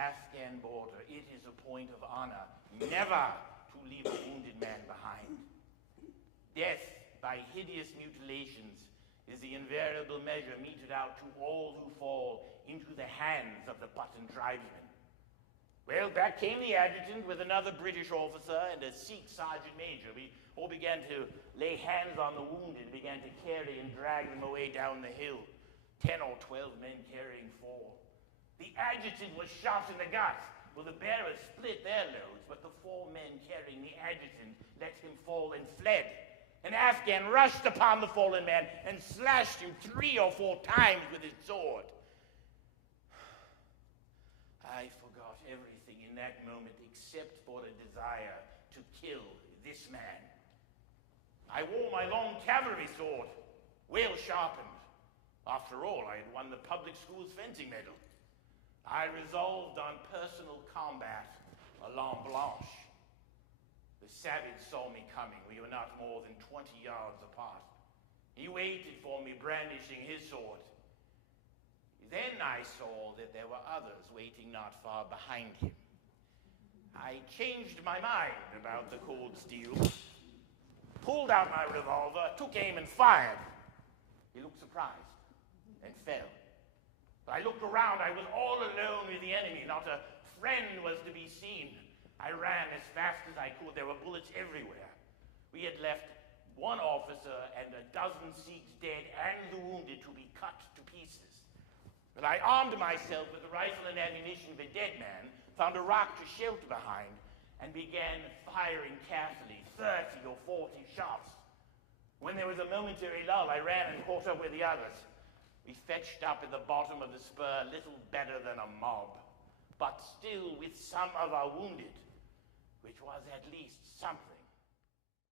Afghan border, it is a point of honor never to leave a wounded man behind. Death by hideous mutilations is the invariable measure meted out to all who fall into the hands of the button tribesmen. Well, back came the adjutant with another British officer and a Sikh sergeant major. We all began to lay hands on the wounded, began to carry and drag them away down the hill. 10 or 12 men carrying 4. The adjutant was shot in the guts. Well, the bearers split their loads, but the 4 men carrying the adjutant let him fall and fled. An Afghan rushed upon the fallen man and slashed him 3 or 4 times with his sword. I forgot everything in that moment except for a desire to kill this man. I wore my long cavalry sword, well sharpened. After all, I had won the public school's fencing medal. I resolved on personal combat à l'arme blanche. The savage saw me coming. We were not more than 20 yards apart. He waited for me, brandishing his sword. Then I saw that there were others waiting not far behind him. I changed my mind about the cold steel, pulled out my revolver, took aim and fired. He looked surprised and fell. But I looked around. I was all alone with the enemy. Not a friend was to be seen. I ran as fast as I could. There were bullets everywhere. We had left 1 officer and a dozen Sikhs dead and the wounded to be cut to pieces. But I armed myself with the rifle and ammunition of a dead man, found a rock to shelter behind, and began firing carefully, 30 or 40 shots. When there was a momentary lull, I ran and caught up with the others. We fetched up at the bottom of the spur, little better than a mob, but still with some of our wounded, which was at least something.